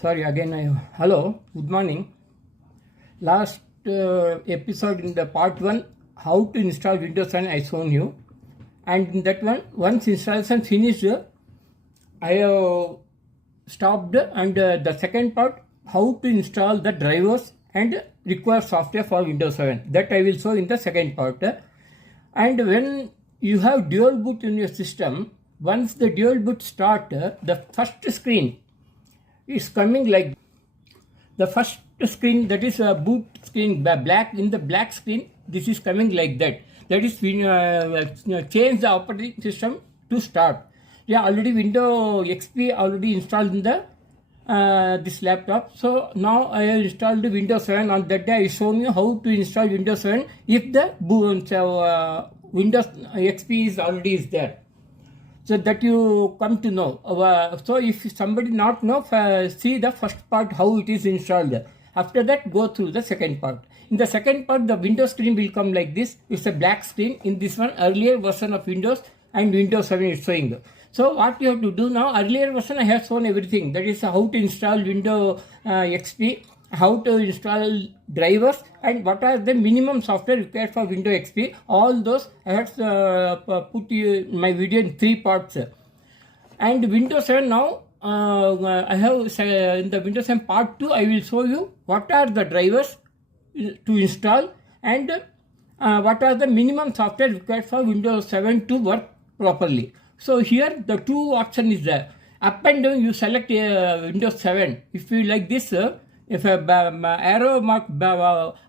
Sorry, again, hello, good morning. Last episode in the part 1, how to install Windows 7, I shown you. And in that one, once installation finished, I have stopped. And the second part, how to install the drivers and require software for Windows 7. That I will show in the second part. And when you have dual boot in your system, once the dual boot start, the first screen is coming like the first screen, that is a boot screen, black. In the black screen, this is coming like that. That is when change the operating system to start. Yeah, already Windows XP already installed in the this laptop. So now I have installed Windows 7. On that day I shown you how to install Windows 7 if the Windows XP is already is there. So that you come to know. So if somebody not know, see the first part how it is installed. After that, go through the second part. In the second part, the Windows screen will come like this. It's a black screen. In this one, earlier version of Windows and Windows 7 is showing. So what you have to do now, earlier version I have shown everything. That is how to install Windows XP, how to install drivers, and what are the minimum software required for Windows XP. All those I have put my video in 3 parts. And Windows 7 now, I have in the Windows 7 part 2, I will show you what are the drivers to install and what are the minimum software required for Windows 7 to work properly. So here the 2 option is there. Up and down you select Windows 7. If you like this, if a arrow mark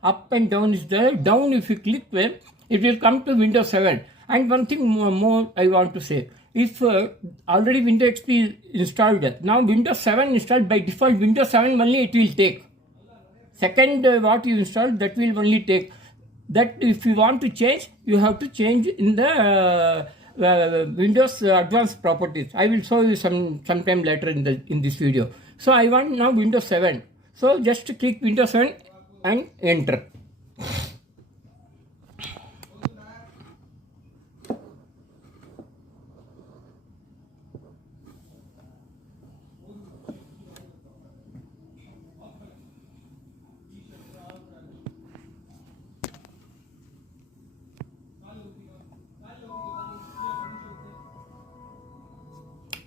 up and down is there, down if you click it will come to Windows 7. And one thing more I want to say. If already Windows XP is installed, now Windows 7 installed by default, Windows 7 only it will take. Second, what you installed, that will only take. That if you want to change, you have to change in the Windows advanced properties. I will show you sometime later in this video. So I want now Windows 7. So just click Windows 7 and enter.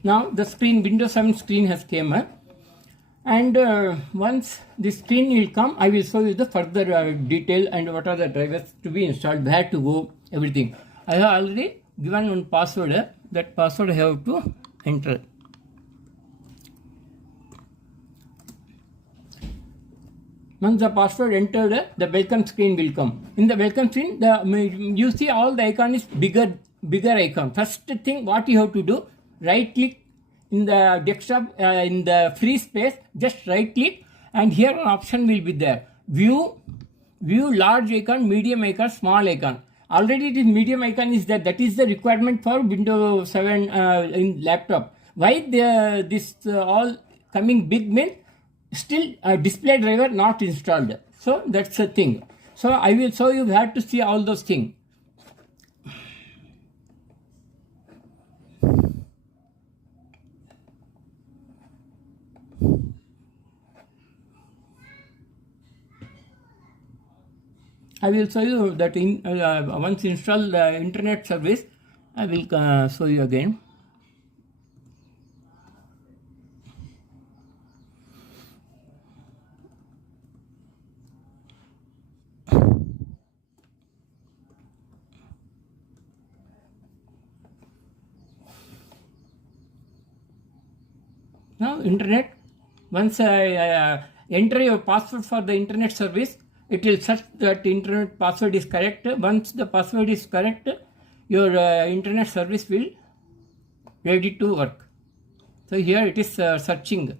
Now the screen, Windows 7 screen has came up. And once this screen will come, I will show you the further detail and what are the drivers to be installed, where to go, everything. I have already given one password. That password I have to enter. Once the password entered, the welcome screen will come. In the welcome screen, you see all the icon is bigger icon. First thing, what you have to do, right click in the desktop, in the free space, just right click, and here an option will be there. View large icon, medium icon, small icon. Already this medium icon is there. That is the requirement for Windows 7 in laptop. Why this all coming big means still display driver not installed. So that's the thing. So I will show you where to see all those things. I will show you that once install the internet service, I will show you again. Now internet, once I enter your password for the internet service, it will search that internet password is correct. Once the password is correct, your internet service will ready to work. So here it is searching.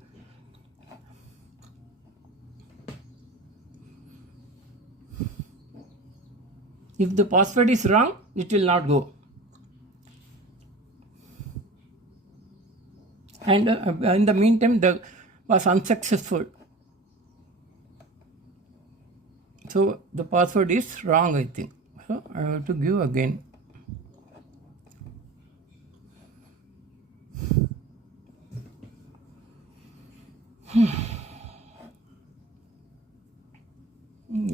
If the password is wrong, it will not go. And in the meantime, the was unsuccessful. So the password is wrong, I think. So I have to give again.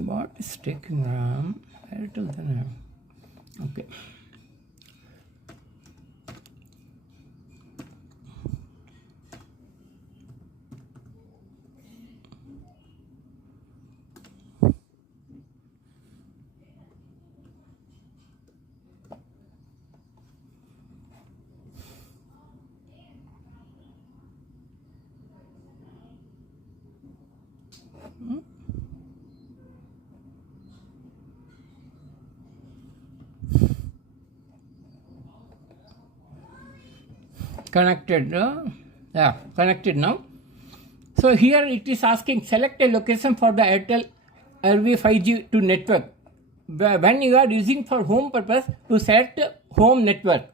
What is taking RAM? Airtel then. Okay. Connected. Connected now. So here it is asking select a location for the Airtel RV 5G to network. When you are using for home purpose, to select home network.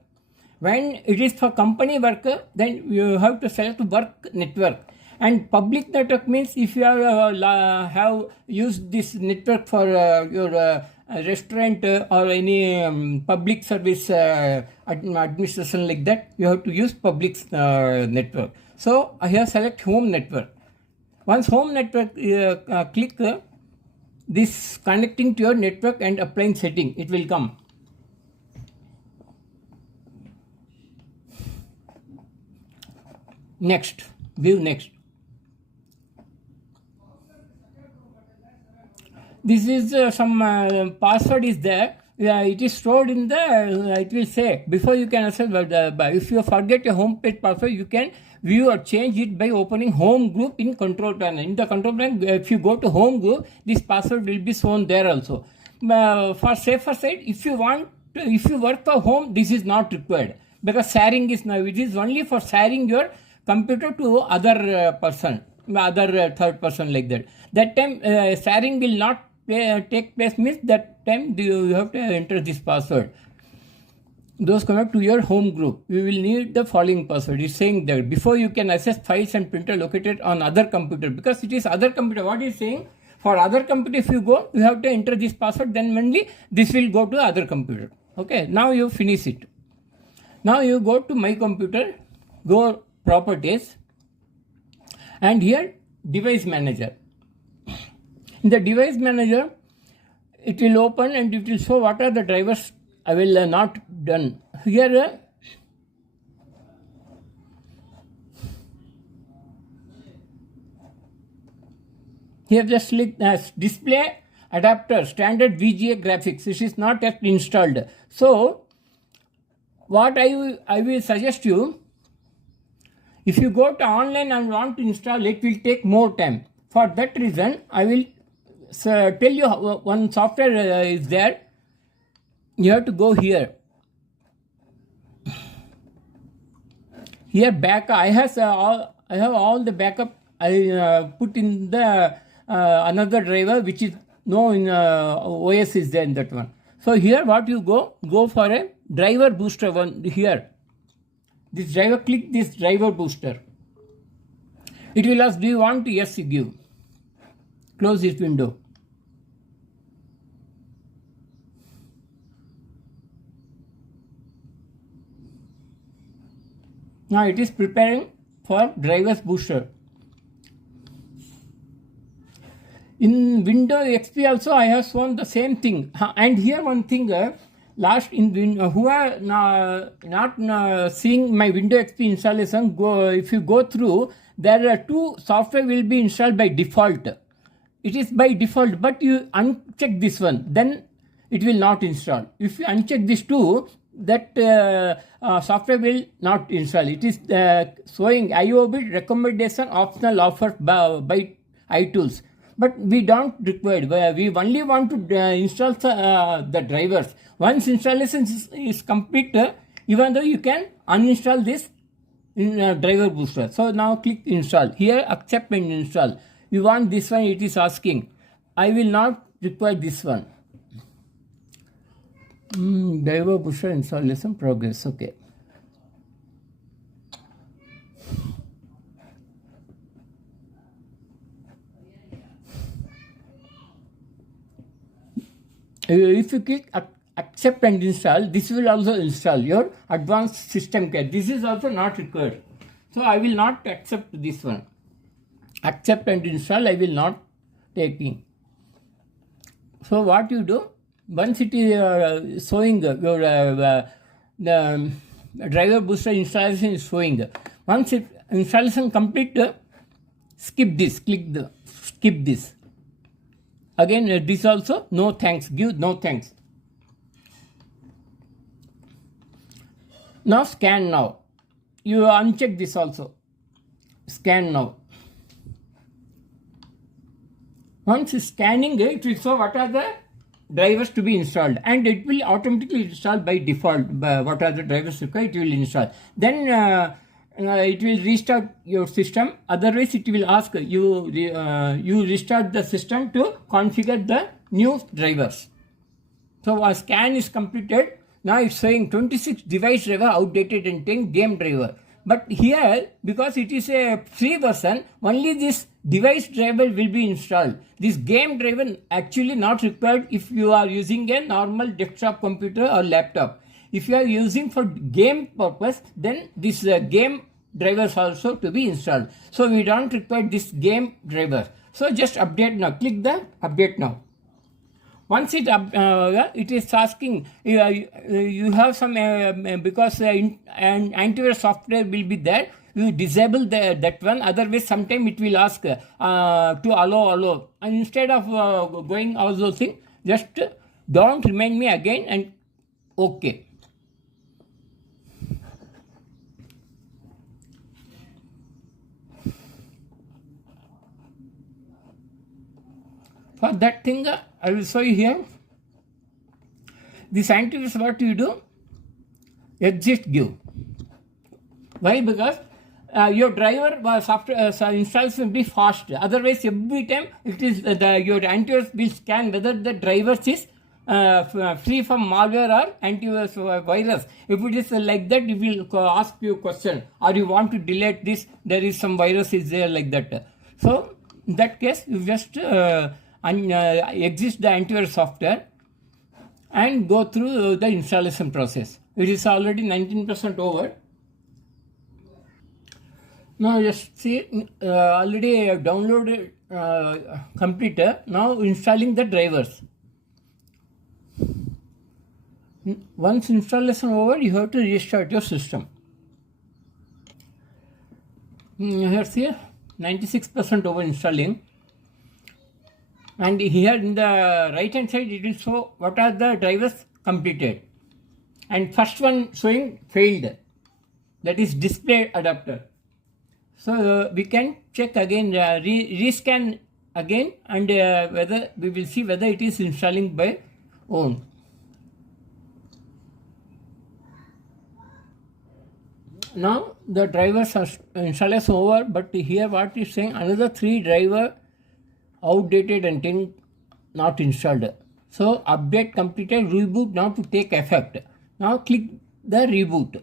When it is for company work, then you have to select work network. And public network means if you have used this network for your restaurant or any public service administration like that, you have to use public network. So here select home network. Once home network, click this connecting to your network and applying setting, it will come. Next, view next. This is some password is there. It is stored in the, it will say, before you can access, if you forget your home page password, you can view or change it by opening home group in control panel. In the control panel, if you go to home group, this password will be shown there also. For safer side, if you work for home, this is not required because sharing is now, it is only for sharing your computer to other person, other third person like that. That time sharing will not take place, means that time you have to enter this password. Those connect to your home group, you will need the following password. It's saying that before you can access files and printer located on other computer, because it is other computer. What is saying? For other computer, if you go, you have to enter this password, then only this will go to other computer. Okay, now you finish it. Now you go to my computer, go properties, and here device manager. In the device manager, it will open and it will show what are the drivers I will not done. Here just click display adapter standard VGA graphics. This is not yet installed. So what I will suggest you, if you go to online and want to install, it will take more time. For that reason, I will tell you one software is there. You have to go here. Here backup. I have all the backup. I put in the another driver which is no in OS is there in that one. So here what you go for a driver booster one here. This driver, click this driver booster. It will ask, do you want to? Yes, you give. Close this window. Now it is preparing for drivers booster. In Windows XP also I have shown the same thing. And here one thing, last in who are not seeing my Windows XP installation, if you go through, there are two software will be installed by default. It is by default, but you uncheck this one, then it will not install. If you uncheck this two, that software will not install. It is showing IOB recommendation optional offer by iTools. But we don't require. We only want to install the drivers. Once installation is complete, even though you can uninstall this in driver booster. So now click install. Here accept and install. You want this one, it is asking. I will not require this one. Driver booster installation progress. Okay. If you click accept and install, this will also install your advanced system care. This is also not required. So I will not accept this one. Accept and install, I will not take in. So what you do, once it is showing your the driver booster installation is showing. Once it installation complete, skip this, skip this. Again this also no thanks, give no thanks. Now scan now. You uncheck this also. Scan now. Once scanning it will show what are the drivers to be installed, and it will automatically install by default. What are the drivers required, it will install. Then it will restart your system. Otherwise it will ask you you restart the system to configure the new drivers. So a scan is completed. Now it's saying 26 device driver outdated and 10 game driver. But here, because it is a free version, only this device driver will be installed. This game driver actually not required if you are using a normal desktop computer or laptop. If you are using for game purpose, then this game drivers also to be installed. So we don't require this game driver. So just update now. Click the update now. Once it is asking, you have some, because an antivirus software will be there, you disable that one, otherwise sometime it will ask to allow. And instead of going all those things, just don't remind me again and OK. For that thing, I will show you here. This antivirus, what you do? Exit give. Why? Because your driver software installation will be fast. Otherwise, every time it is your antivirus will scan whether the drivers is free from malware or antivirus virus. If it is like that, it will ask you a question. Or you want to delete this? There is some virus is there like that. So in that case, you just exit the antivirus software and go through the installation process. It is already 19% over. Now just see, already I have downloaded computer. Now installing the drivers. Once installation over, you have to restart your system. Here see 96% over installing. And here in the right hand side it will show what are the drivers completed. And first one showing failed, that is display adapter. So we can check again, rescan again, and whether we will see whether it is installing by own. Now the drivers are installation over, but here what is saying, another 3 driver outdated and 10 not installed. So update completed, reboot now to take effect. Now click the reboot.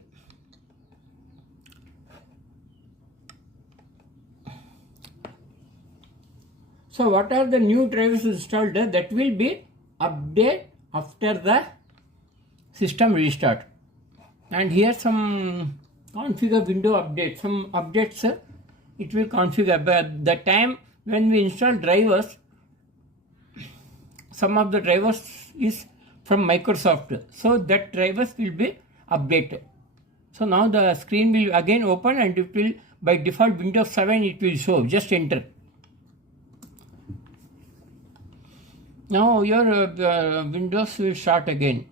So what are the new drivers installed? That will be update after the system restart. And here some configure window update. Some updates it will configure. But the time when we install drivers, some of the drivers is from Microsoft. So that drivers will be updated. So now the screen will again open and it will, by default Windows 7 it will show. Just enter. Now your Windows will start again.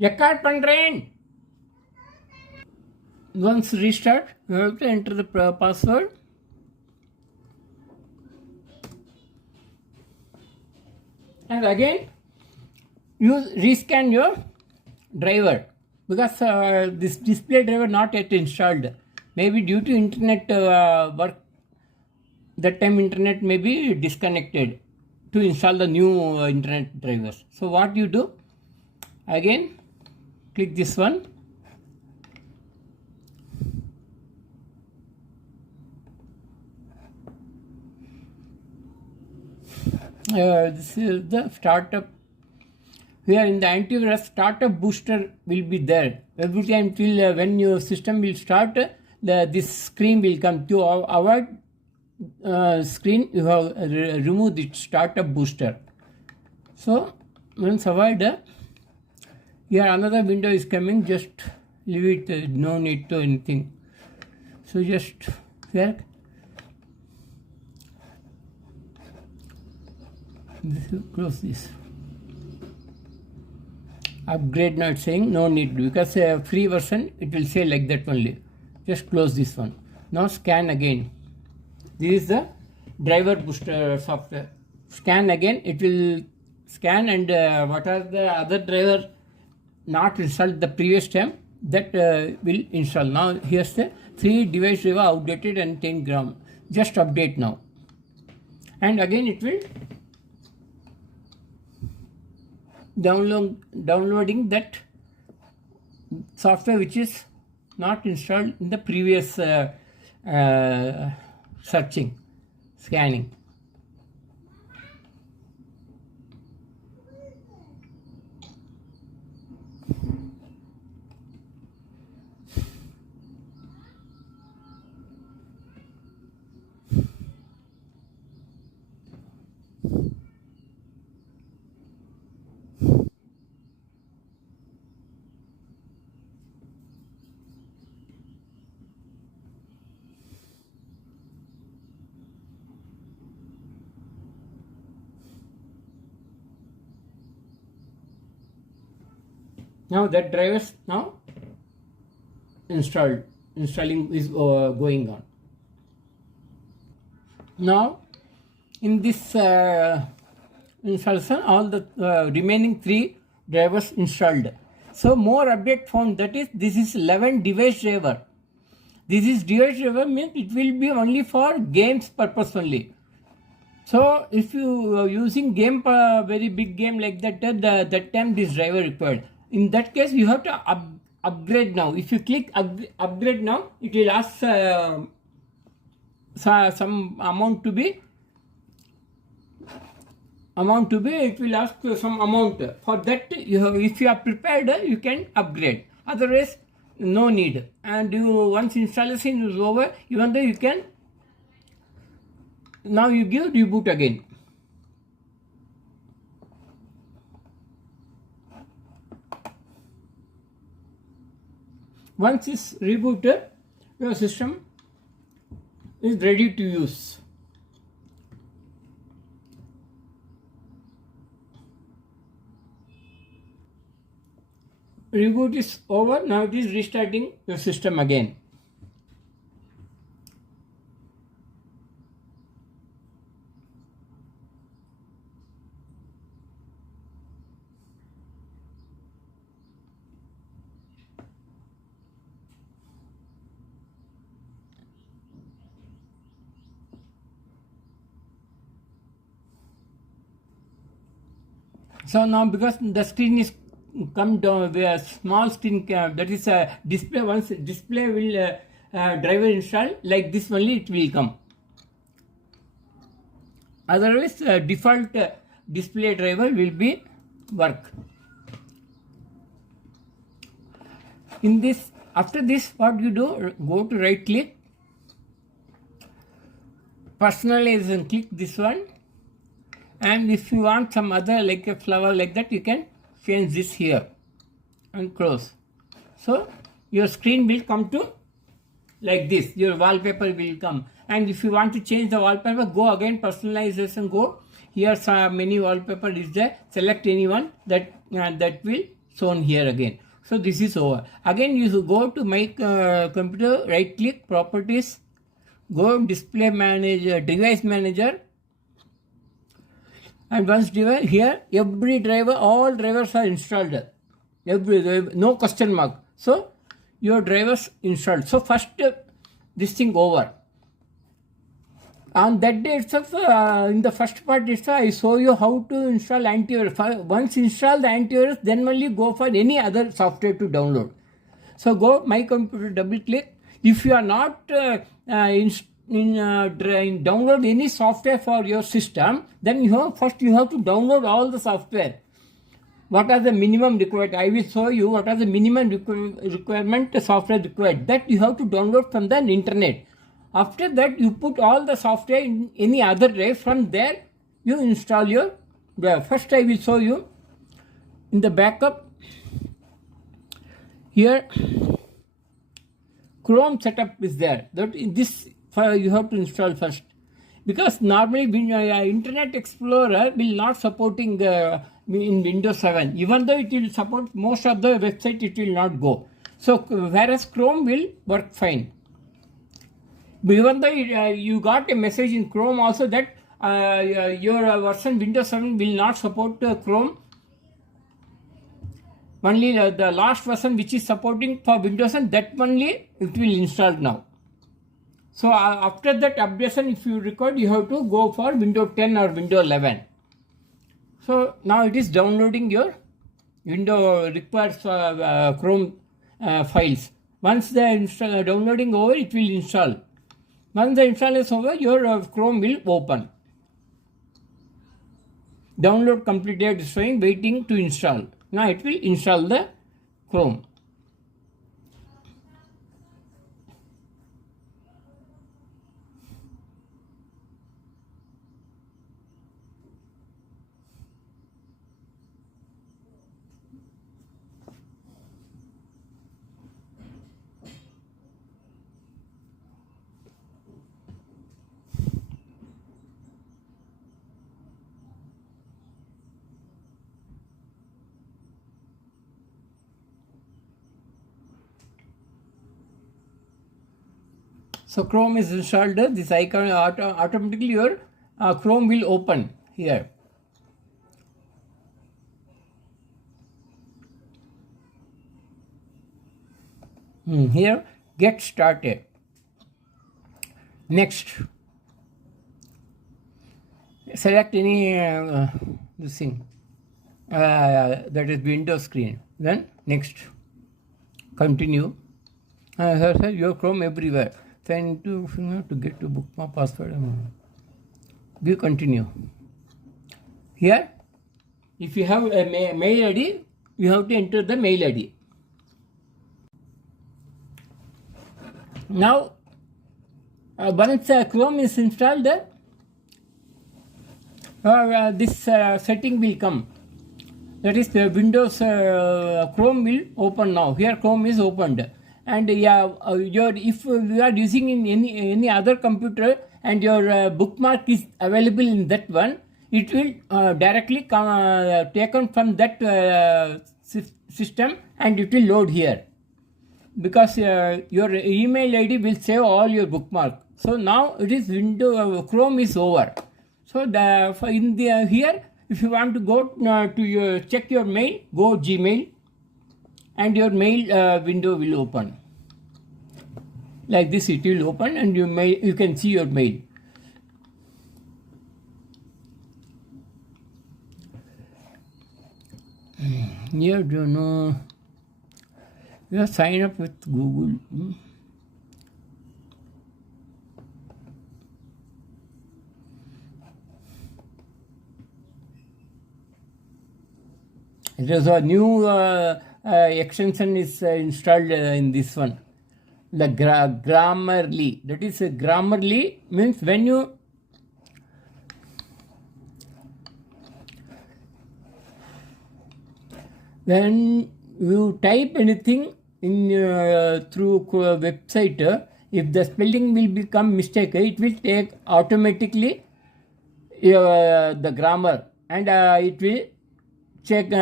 Record பண்றேன். Once restart, you have to enter the password. and again use rescan your driver, because this display driver not yet installed, maybe due to internet work. That time internet may be disconnected to install the new internet drivers. So what you do, again click this one, this is the startup. Here in the antivirus, startup booster will be there every time till when your system will start, this screen will come. To avoid screen, you have removed the startup booster. So once avoid, here another window is coming, just leave it, no need to anything. So just here, close this. Upgrade not saying, no need, because free version it will say like that only. Just close this one. Now scan again. This is the driver booster software. Scan again, it will scan, and what are the other driver not installed the previous time, that will install. Now here's the 3 device driver outdated and 10 gram. Just update now, and again it will downloading that software which is not installed in the previous searching, scanning. Now that drivers now installing is going on. Now in this installation, all the remaining 3 drivers installed. So more update found, that is, this is 11 device driver. This is device driver means it will be only for games purpose only. So if you are using game, very big game like that, that time this driver required. In that case, you have to upgrade now. If you click upgrade now, it will ask some amount to be. It will ask some amount. For that, if you are prepared, you can upgrade. Otherwise, no need. And once installation is over, even though you can. Now you give reboot again. Once it's rebooted, your system is ready to use. Reboot is over. Now it is restarting your system again. So now because the screen is come down, where small screen, that is a display, once display will driver install, like this only it will come. Otherwise default display driver will be work. In this, after this, what you do, go to right click, personalize, and click this one. And if you want some other, like a flower like that, you can change this here and close. So your screen will come to like this, your wallpaper will come. And if you want to change the wallpaper, go again, personalization, go. Here many wallpaper is there, select anyone, that will shown here again. So this is over. Again you go to my computer, right click, properties, go display manager, device manager, And once driver, here every driver, all drivers are installed. No question mark. So your drivers installed. So first this thing over. On that day itself, in the first part itself, I show you how to install antivirus. Once install the antivirus, then only go for any other software to download. So go my computer, double click. If you are not download any software for your system, then first you have to download all the software. What are the minimum required? I will show you what are the minimum requirement software required. That you have to download from the internet. After that, you put all the software in any other drive. From there, you install your drive. First, I will show you in the backup. Here, Chrome setup is there. That in this you have to install first, because normally Internet Explorer will not supporting in Windows 7. Even though it will support most of the website, it will not go. So whereas Chrome will work fine. Even though you got a message in Chrome also that your version Windows 7 will not support Chrome. Only the last version which is supporting for Windows 7, that only it will install now. So after that updation, if you record, you have to go for Windows 10 or Windows 11. So now it is downloading your Windows requires Chrome files. Once the downloading over, it will install. Once the install is over, your Chrome will open. Download completed, showing waiting to install. Now it will install the Chrome. So Chrome is installed. This icon automatically your Chrome will open here. Here, get started. Next, select any this thing that is Windows screen. Then next, continue. Your Chrome everywhere. Send to get to bookmark password. Give continue. Here, if you have a mail ID, you have to enter the mail ID. Now, once Chrome is installed, this setting will come. That is, Windows Chrome will open now. Here, Chrome is opened. And if you are using in any other computer and your bookmark is available in that one, it will directly come taken from that system and it will load here, because your email ID will save all your bookmark. So now it is Chrome is over. So here, if you want to go to check your mail, go Gmail, and your mail window will open. Like this, it will open, and you can see your mail. Here, you sign up with Google. There's a new extension is installed in this one. The Grammarly. That is Grammarly means when you type anything in through website, if the spelling will become mistake, it will take automatically the grammar, and it will check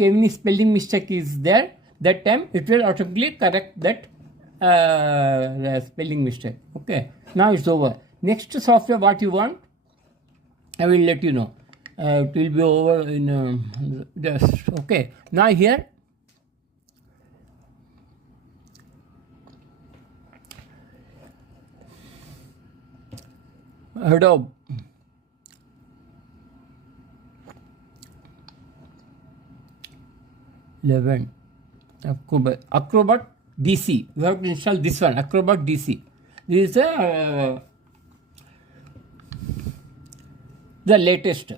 any spelling mistake is there. That time it will automatically correct that spelling mistake. Okay, now it's over. Next software what you want, I will let you know. It will be over in just okay. Now here Adobe. Acrobat DC. You have to install this one, Acrobat DC. This is the latest.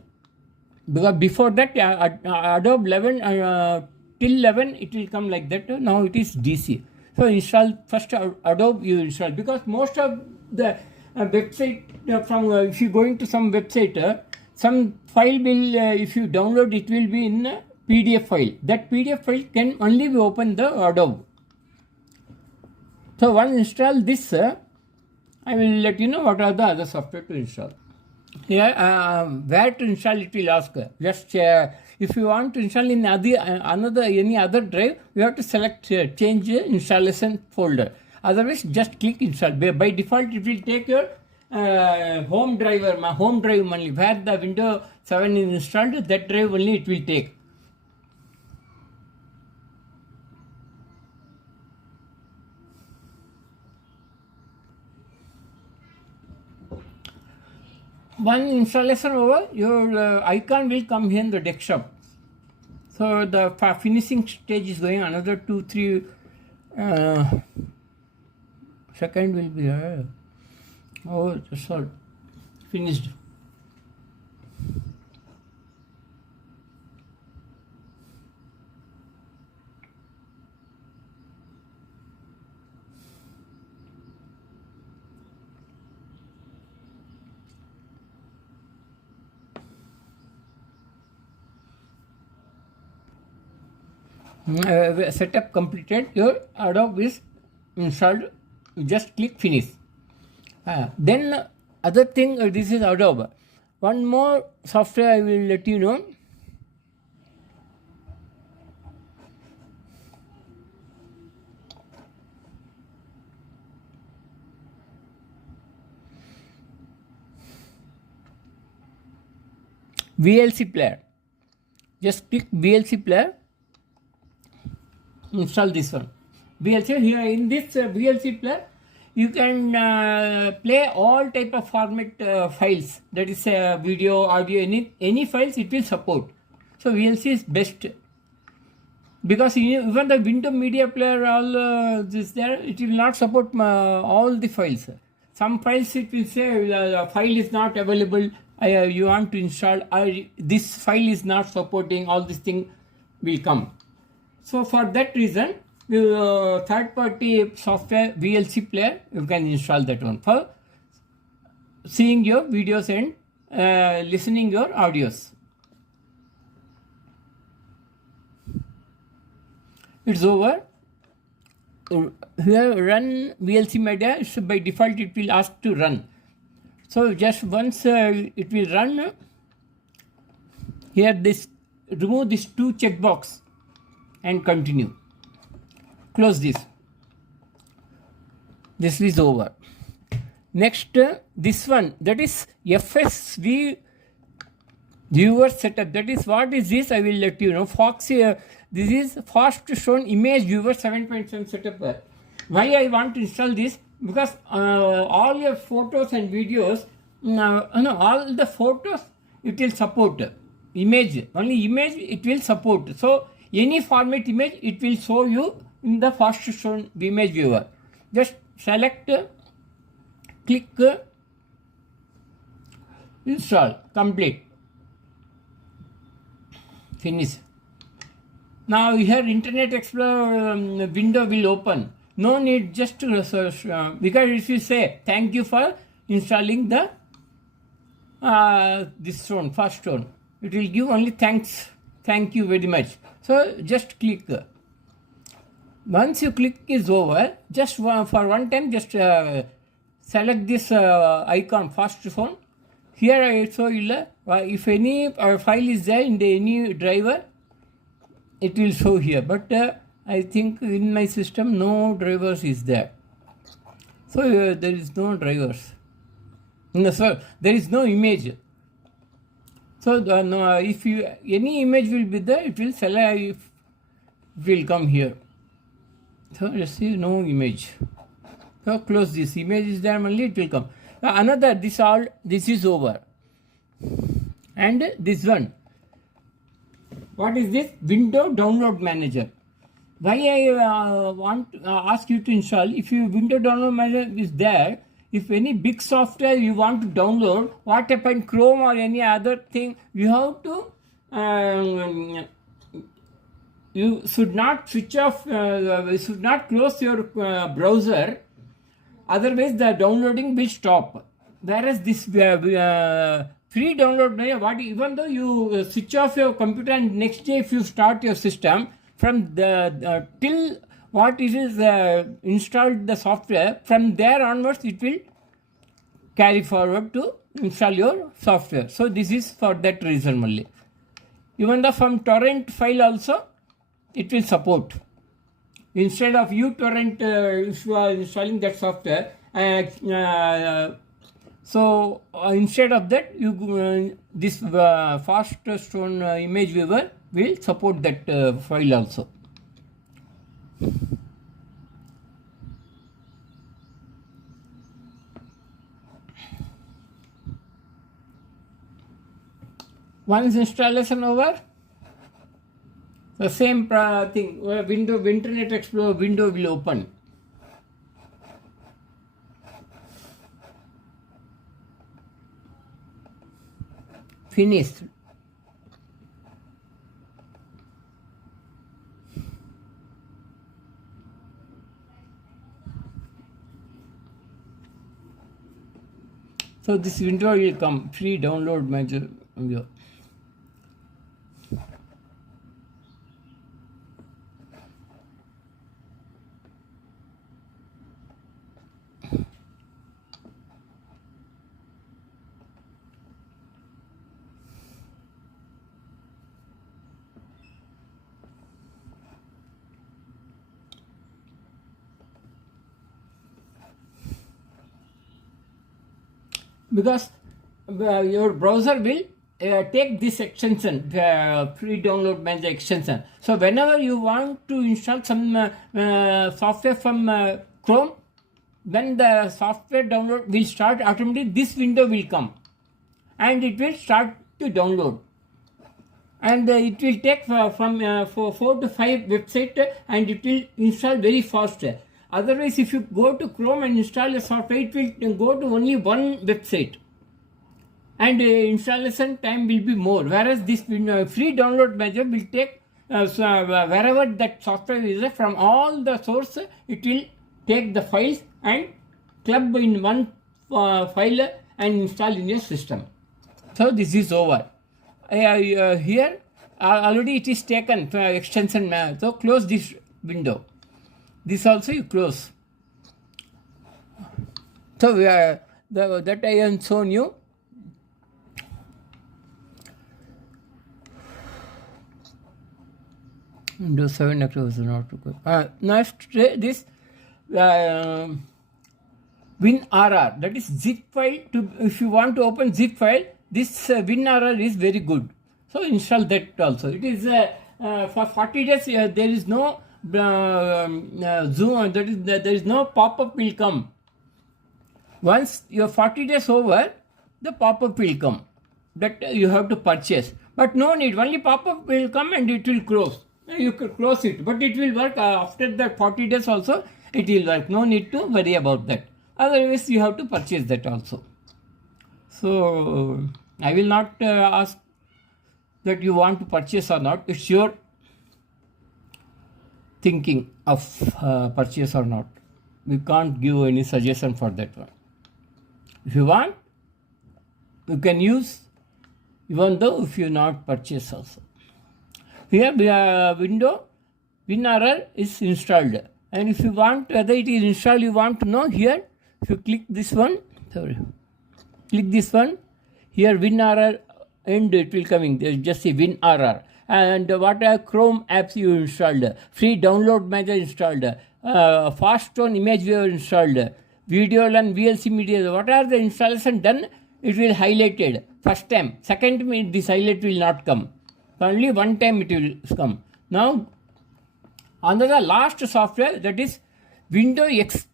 Because before that, Adobe 11 till 11 it will come like that. Now it is DC. So install first Adobe you install, because most of the website from if you go into some website, some file will if you download it will be in PDF file. That PDF file can only be opened the Adobe. So once install this, I will let you know what are the other software to install. Here, where to install it will ask. Just if you want to install in any other drive, you have to select change installation folder. Otherwise, just click install. By default, it will take your home drive only. Where the Windows 7 is installed, that drive only it will take. One installation over, your icon will come here in the desktop. So the finishing stage is going, another 2-3 second will be oh, that's all finished. Setup completed, your Adobe is installed. You just click finish. Then other thing, this is Adobe. One more software I will let you know. VLC player. Just click VLC player. Install this one. VLC here in this VLC player, you can play all type of format files. That is video, audio, any files it will support. So VLC is best, because even the Windows Media Player all this there, it will not support all the files. Some files it will say the file is not available. You want to install, this file is not supporting. All this thing will come. So for that reason, third-party software VLC player, you can install that one for seeing your videos and listening your audios. It's over. Here run VLC media. So by default it will ask to run. So just once it will run, here this remove this 2 checkbox and continue. Close this. This is over. Next, this one, that is FSV viewer setup. That is, what is this? I will let you know. Foxy, this is fast shown image viewer 7.7 setup. Why I want to install this? Because all your photos and videos, all the photos it will support. Image, only image it will support. So any format image it will show you in the fast shown image viewer. Just select, click, install, complete, finish. Now here Internet Explorer window will open. No need just to because if you say thank you for installing the this one, fast one, it will give only thanks, thank you very much. So just click. Once you click is over, just for one time just select this icon fast phone. Here I show you if any file is there in the any driver, it will show here. But I think in my system no drivers is there. So there is no drivers. No, sir, there is no image. So no, if you any image will be there, it will select. It will come here. So let's see, no image. So close this image is there only, it will come. Another, this is over. And this one. What is this? Window Download Manager. Why I want ask you to install, if your Window Download Manager is there, if any big software you want to download, what happen, Chrome or any other thing, you have to, you should not switch off, you should not close your browser, otherwise the downloading will stop. Whereas this free download, what, even though you switch off your computer and next day if you start your system, from the till what it is installed the software, from there onwards it will carry forward to install your software. So this is for that reason only. Even though from torrent file also it will support. Instead of you torrent, if you are installing that software, so instead of that, you this Faststone image viewer will support that file also. Once installation over, the same thing, window, Internet Explorer window will open. Finished. So this window will come, free download manager. Because your browser will take this extension, free download manager extension. So whenever you want to install some software from Chrome, when the software download will start, automatically this window will come and it will start to download. And it will take from 4 to 5 websites and it will install very fast. Otherwise, if you go to Chrome and install a software, it will go to only one website. And installation time will be more. Whereas this free download manager will take, wherever that software is, from all the source, it will take the files and club in one file and install in your system. So this is over. Here, already it is taken extension. So close this window. This also you close. So that I have shown you. Windows 7 active not required. Next, this WinRR, that is zip file. If you want to open zip file, this WinRR is very good. So install that also. It is for 40 days. There is no zoom. There is no pop-up will come. Once your 40 days over, the pop-up will come. That you have to purchase. But no need. Only pop-up will come and it will close. You could close it, but it will work after that 40 days also. It will work. No need to worry about that. Otherwise, you have to purchase that also. So I will not ask that you want to purchase or not. It's your thinking of purchase or not. We can't give any suggestion for that one. If you want, you can use, even though if you not purchase also. Here window WinRR is installed, and if you want whether it is installed, you want to know here. If you click this one, click this one. Here WinRR and it will coming. There just say WinRR, and what are Chrome apps you installed, free download manager installed, Faststone image viewer installed, video and VLC media. What are the installation done? it will highlighted first time. Second time this highlight will not come. Only one time it will come. Now another last software, that is Windows X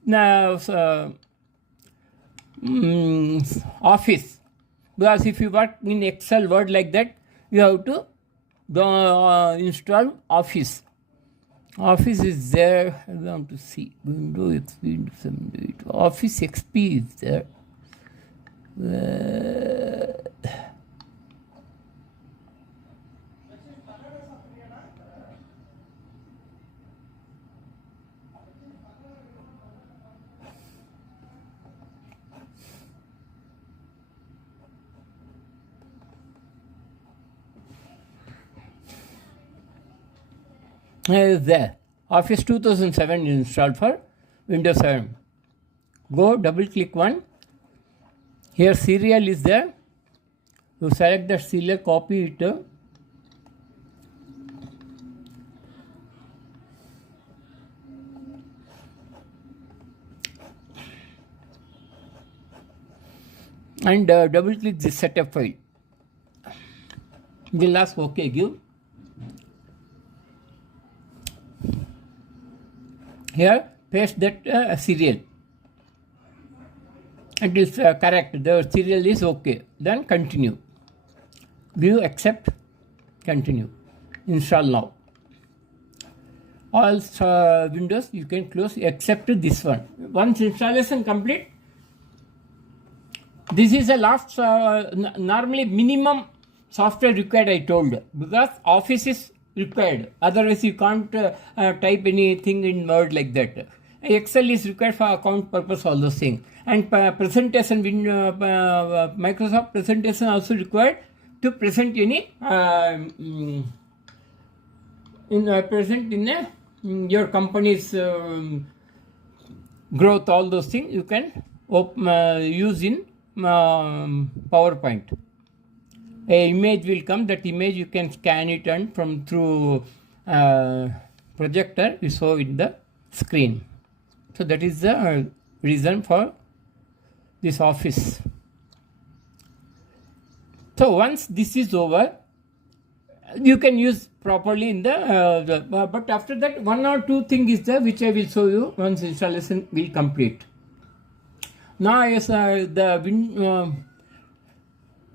Office. Because if you work in Excel, Word like that, you have to install Office. Office is there. I want to see Windows XP. Office XP is there. Is there. Office 2007 is installed for Windows 7. Go double click one. Here serial is there. You select the serial, copy it. And double click this setup file. The last OK give. Here paste that serial. It is correct. The serial is OK. Then continue. View, accept, continue. Install now. All windows you can close except this one. Once installation complete, this is the last normally minimum software required, I told, because Office is required. Otherwise you can't type anything in Word like that. Excel is required for account purpose, all those things. And presentation, Microsoft presentation also required to present any your company's growth, all those things you can use in PowerPoint. A image will come. That image you can scan it and from through projector you show in the screen. So that is the reason for this Office. So once this is over, you can use properly in the but after that one or two things is there which I will show you once installation will complete. Now as the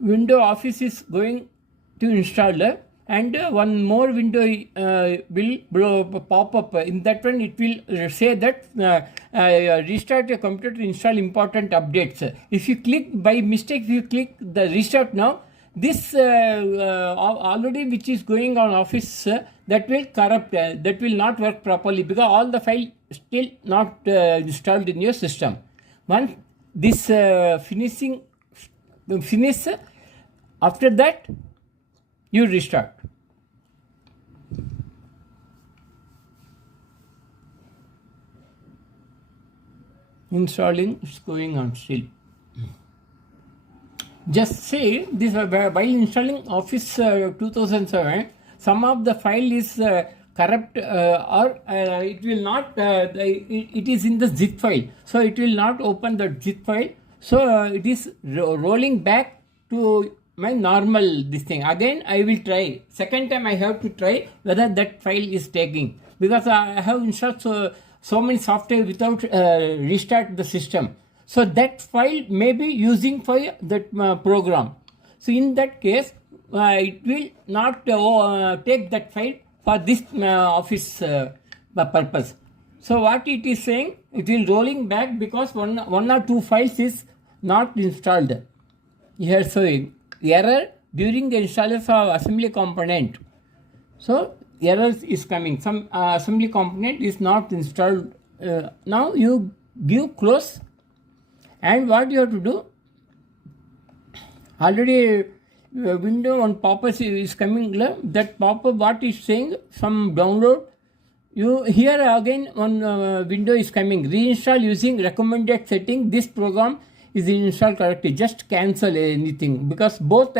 Windows Office is going to install and one more window will pop up. In that one it will say that restart your computer to install important updates. If you click by mistake, if you click the restart now, this already which is going on Office that will corrupt, that will not work properly because all the file still not installed in your system. Once this finish, after that you restart. Installing is going on still. Just say this by installing Office 2007, some of the file is corrupt or it will not, it is in the zip file, so it will not open the zip file, so it is rolling back to my normal this thing. Again I will try, second time I have to try whether that file is taking, because I have installed so many software without restart the system. So that file may be using for that program. So in that case, it will not take that file for this Office purpose. So what it is saying, it will rolling back because one or two files is not installed. Here showing error during the installation of assembly component. So errors is coming. Some assembly component is not installed. Now you give close. And what you have to do, already window on pop-up is coming, that pop-up what is saying, some download, you here again one window is coming, reinstall using recommended setting, this program is installed correctly, just cancel anything, because both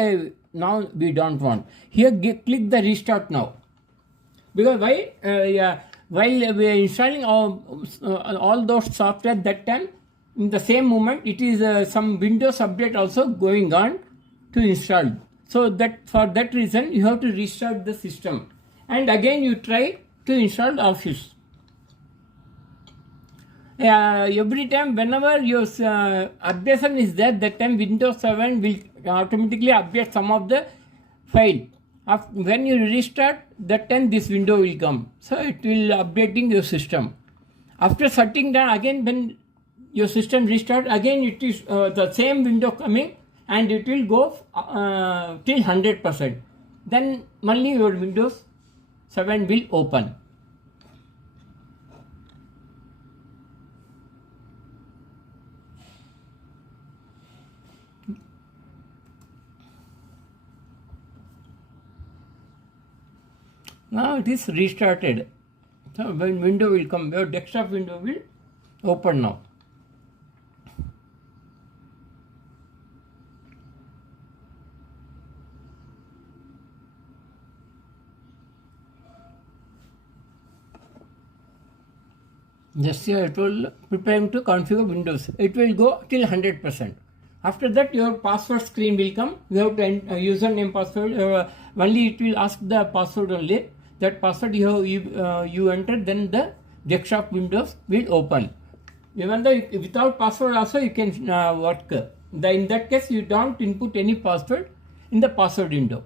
now we don't want. Here click the restart now, because why while we are installing all those software that time, in the same moment it is some Windows update also going on to install. So that for that reason you have to restart the system and again you try to install Office. Every time whenever your updation is there, that time Windows 7 will automatically update some of the file. When you restart, that time this window will come. So it will updating your system. After shutting down again, when your system restart, again it is the same window coming and it will go till 100%. Then only your Windows 7 will open. Now it is restarted. So when window will come, your desktop window will open now. Just here it will preparing to configure Windows. It will go till 100%. After that your password screen will come. You have to enter username, password. Only it will ask the password only. That password you enter, then the desktop Windows will open. Even though without password also you can work. In that case you don't input any password in the password window.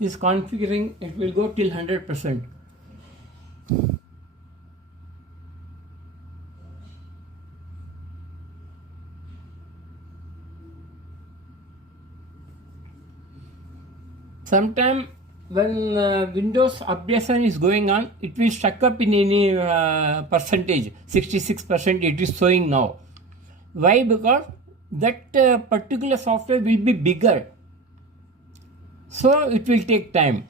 This configuring, it will go till 100%. Sometime when Windows updation is going on, it will stuck up in any percentage, 66% it is showing now. Why? Because that particular software will be bigger. So it will take time.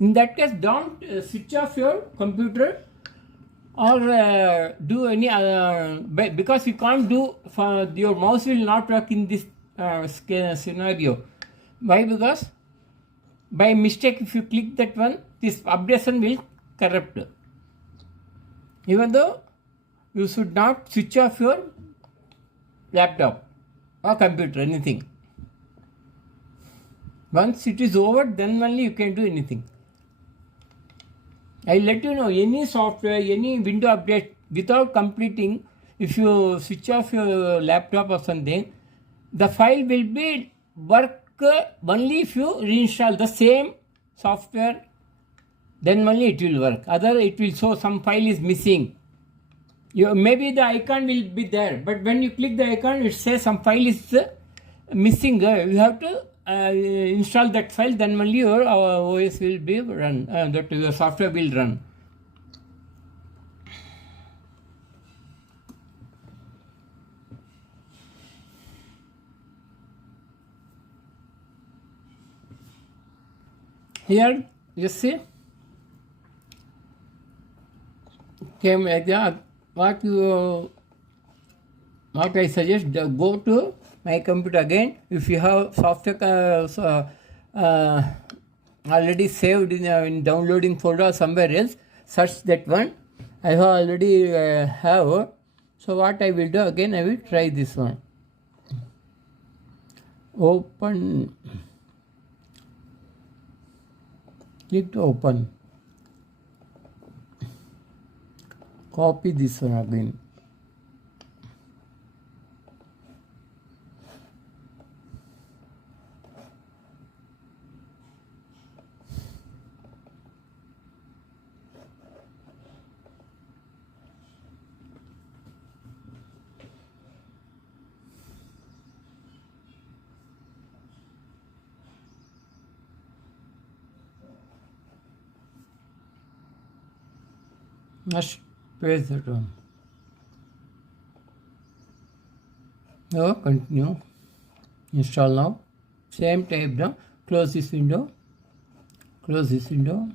In that case, don't switch off your computer or do any because you can't do, your mouse will not work in this scenario. Why? Because by mistake if you click that one, this updation will corrupt. Even though you should not switch off your laptop or computer, anything. Once it is over, then only you can do anything. I let you know, any software, any window update without completing, if you switch off your laptop or something, the file will be work only if you reinstall the same software, then only it will work. Other it will show some file is missing. Maybe the icon will be there, but when you click the icon, it says some file is missing. You have to install that file, then only your OS will be run, that your software will run. Here, you see, came what I suggest, go to my computer again. If you have software already saved in downloading folder or somewhere else, search that one. I have already have. So what I will do again, I will try this one. Open. Click to open. Copy this one again. Just paste that one. Now continue. Install now. Same type now. Close this window. Close this window.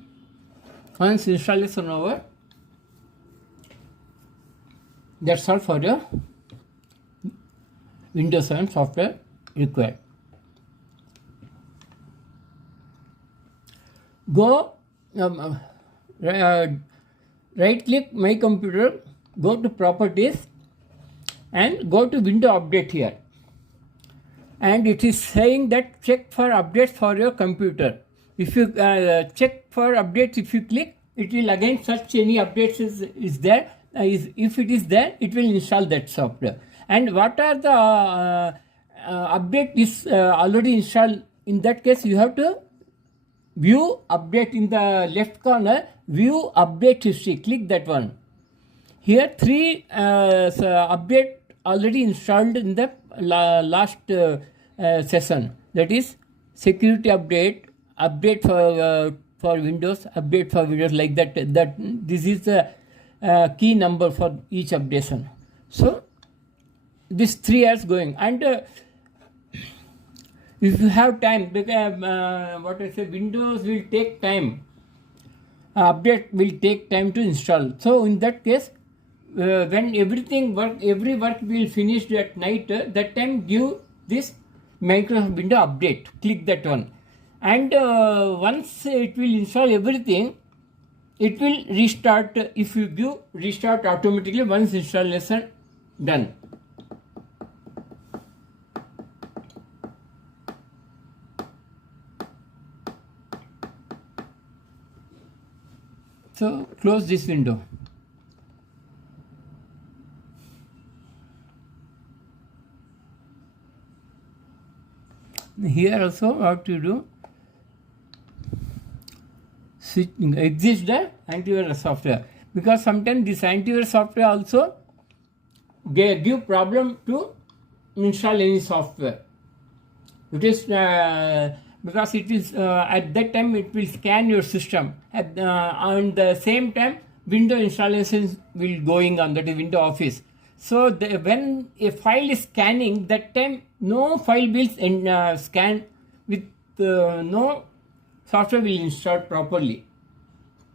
Once installation over, that's all for your Windows 7 software required. Go right click my computer, go to properties and go to window update here, and it is saying that check for updates for your computer. If you check for updates, if you click, it will again search any updates is there. If it is there, it will install that software. And what are the update is already installed? In that case, you have to view update in the left corner, view update history, click that one. Here 3 update already installed in the last session, that is security update, update for Windows, update for Windows, like that. That this is the key number for each updation. So this 3 years going, and if you have time, because what I say, Windows will take time, update will take time to install. So in that case, when every work will finish at night, that time give this Microsoft Window update, click that one, and once it will install everything, it will restart. If you give restart automatically once installation done. So close this window. Here also what to do, exist the antivirus software, because sometimes this antivirus software also give problem to install any software. It is because it is at that time it will scan your system. At the same time, window installations will going on, that is Windows Office. So when a file is scanning, that time no file will scan with no software will install properly,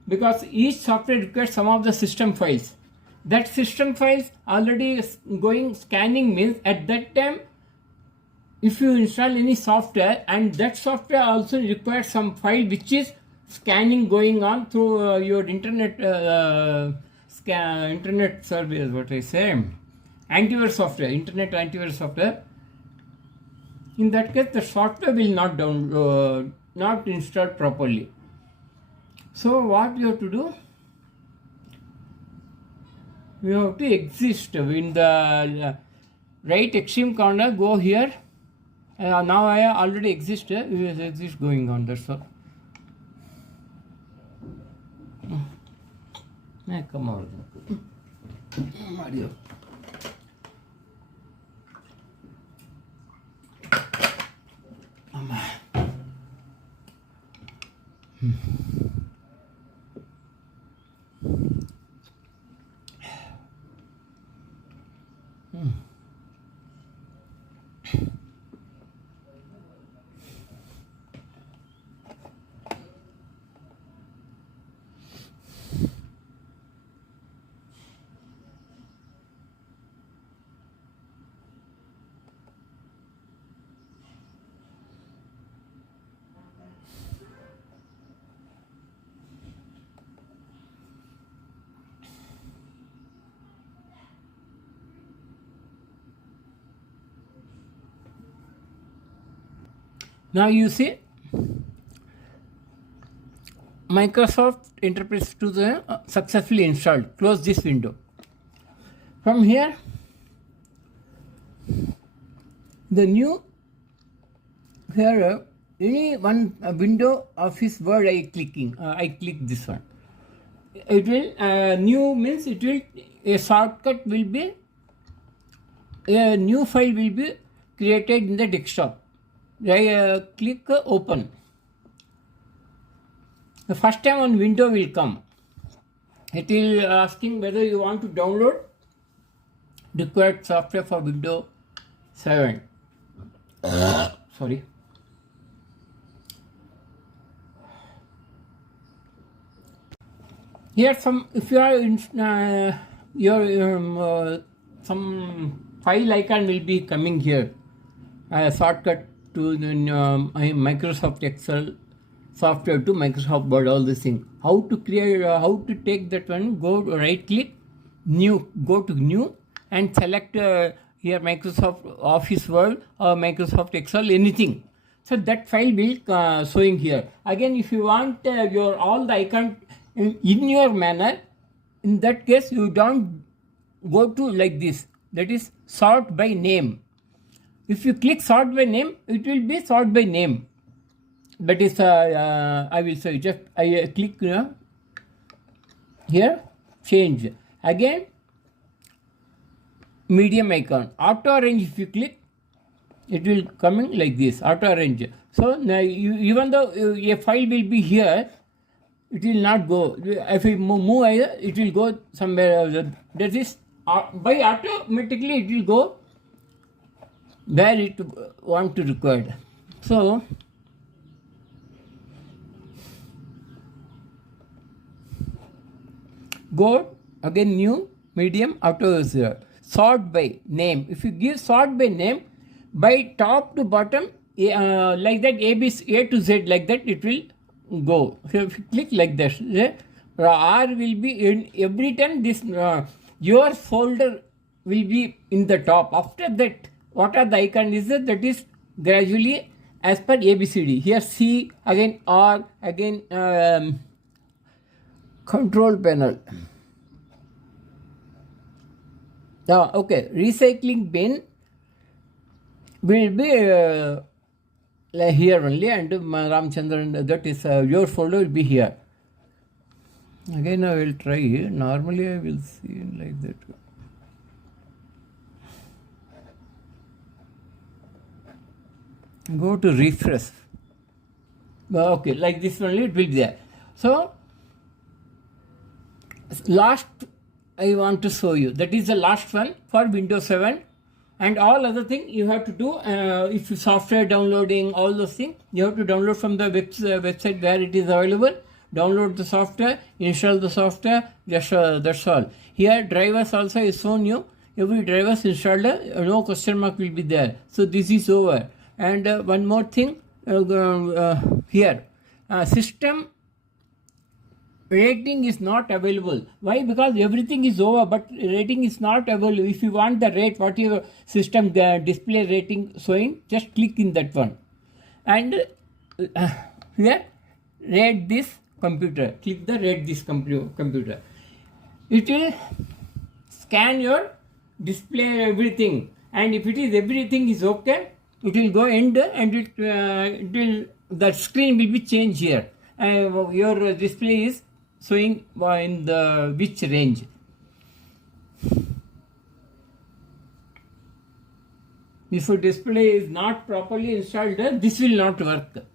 because each software requires some of the system files. That system files already going scanning means at that time, if you install any software and that software also requires some file which is scanning going on through your internet internet service, what I say, antivirus software, internet antivirus software. In that case, the software will not not installed properly. So what you have to do? You have to exist in the right extreme corner. Go here. Now I already exist. Exist going on. That's all. Come on, Mario. Now you see Microsoft Enterprise 2 successfully installed. Close this window. From here, the new here any one window Office Word I click this one. It will new means it will a shortcut will be a new file will be created in the desktop. Click open. The first time on window will come. It will asking whether you want to download required software for Windows 7. Sorry. Here some if you are in some file icon will be coming here. A shortcut to the Microsoft Excel software to Microsoft Word, all this thing. How to create, how to take that one, go right click, new, go to new and select here Microsoft Office Word or Microsoft Excel, anything. So that file will showing here. Again, if you want your all the icon in your manner, in that case you don't go to like this, that is sort by name. If you click sort by name, it will be sort by name. That is I will say, just I click here, change. Again, medium icon, auto arrange, if you click, it will coming like this, auto arrange. So now even though a file will be here, it will not go. If you move either, it will go somewhere. That is by automatically it will go where it want to record. So go again, new, medium, auto sort by name. If you give sort by name, by top to bottom, like that, A to Z, like that it will go. So if you click like this, R will be in every time. This your folder will be in the top. After that, what are the icon is that is gradually as per ABCD. Here C, again R, again control panel. Now, okay, recycling bin will be here only, and Ramchandran, that is your folder will be here. Again, I will try. Normally, I will see like that. Go to refresh. Okay, like this only it will be there. So, last I want to show you, that is the last one for Windows 7. And all other thing you have to do, if you software downloading, all those things, you have to download from the website where it is available. Download the software, install the software, just that's all. Here drivers also is shown you. Every drivers installed, no question mark will be there. So this is over. And one more thing, here, system rating is not available. Why? Because everything is over, but rating is not available. If you want the rate, what your system display rating showing, just click in that one. And here, rate this computer. Click the rate this computer. It will scan your display everything. And if it is everything is okay, it will go end and it will, the screen will be changed here. Your display is showing in the which range. If your display is not properly installed, this will not work.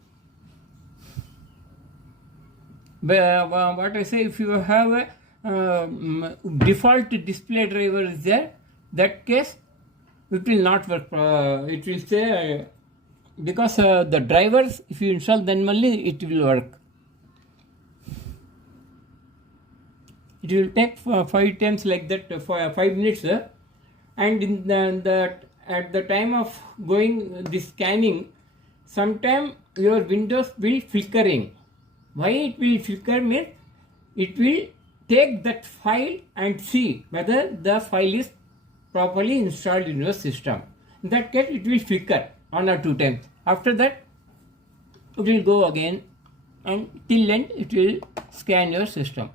But what I say, if you have a default display driver is there, that case it will not work. It will say because the drivers, if you install, then only it will work. It will take 5 times like that for 5 minutes, and in the at the time of going the scanning, sometime your Windows will flickering. Why it will flicker means it will take that file and see whether the file is properly installed in your system. In that case, it will flicker 1 or 2 times. After that, it will go again, and till end it will scan your system.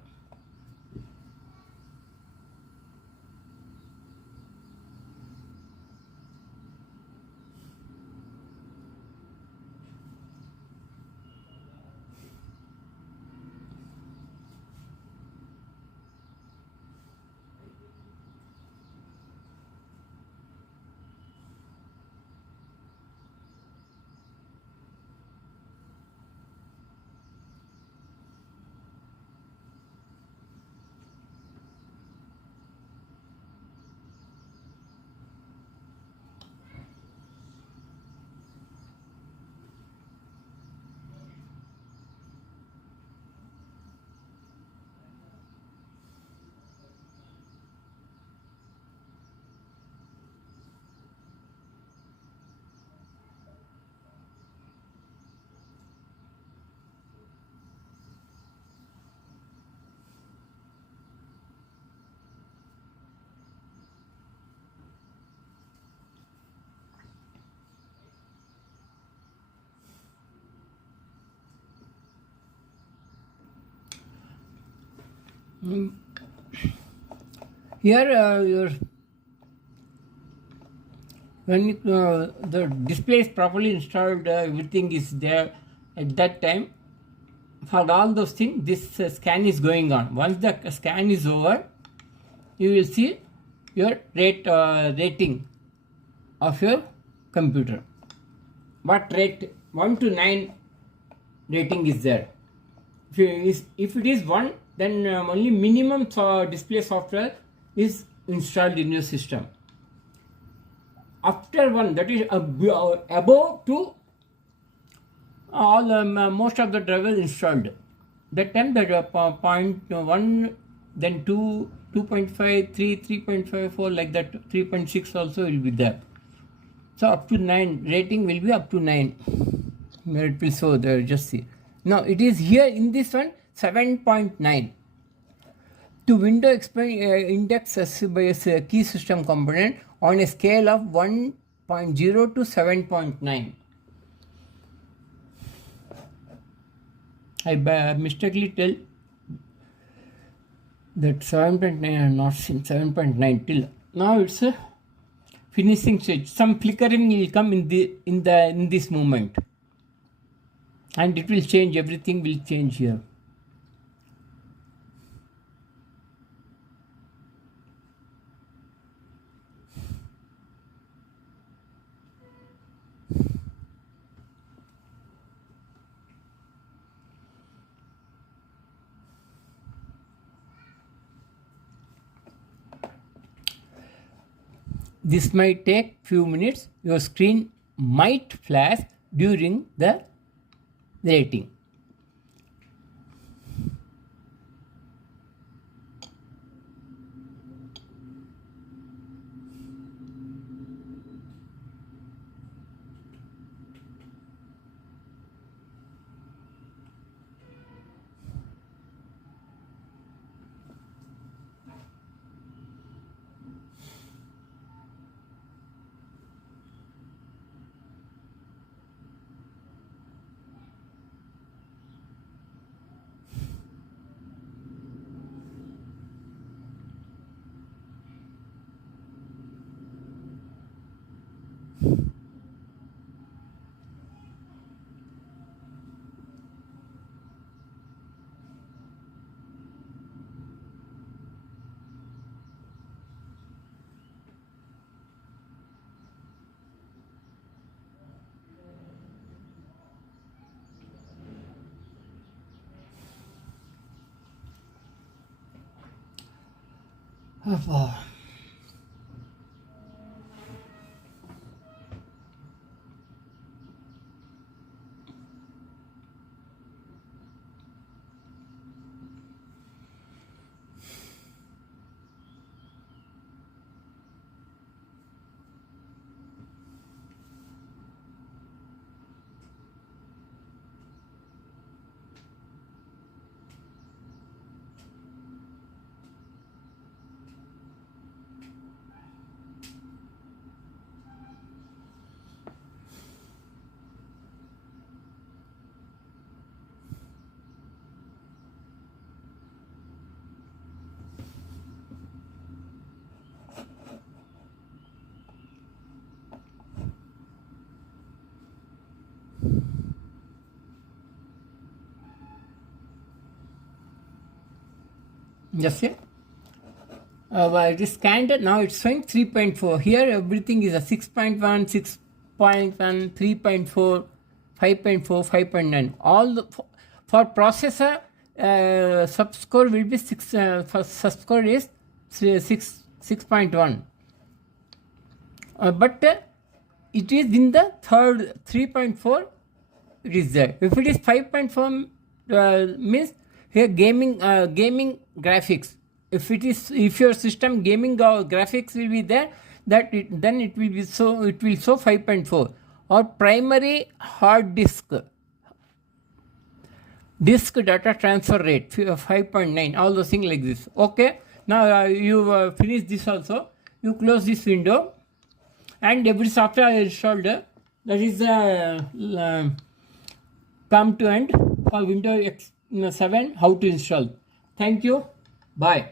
Here when the display is properly installed, everything is there at that time. For all those things, this scan is going on. Once the scan is over, you will see your rating of your computer. What rate? 1 to 9 rating is there. If it is 1, then only minimum display software is installed in your system. After 1, that is above 2, all most of the drivers installed. That time that 0.1, then 2, 2.5, 3, 3.5, 4, like that. 3.6 also will be there. So up to 9, rating will be up to 9. It will show there, just see. Now it is here in this one 7.9. To window index by a key system component on a scale of 1.0 to 7.9. I mistakenly tell that 7.9 and not 7.9 till now. It's a finishing stage. Some flickering will come in this moment, and it will change. Everything will change here. This might take few minutes. Your screen might flash during the rating. Just see. It is scanned. Now it's showing 3.4. Here everything is a 6.1, 6.1, 3.4, 5.4, 5.9. All for processor subscore will be 6. For subscore is 6.1. But it is in the third 3.4. It is there. If it is 5.4 means here gaming graphics. If your system gaming graphics will be there, then it will be so it will show 5.4 or primary hard disk data transfer rate 5.9. all those things like this. Okay, now you finish this also. You close this window and every software I installed that is come to end for Windows 7 how to install. Thank you. Bye.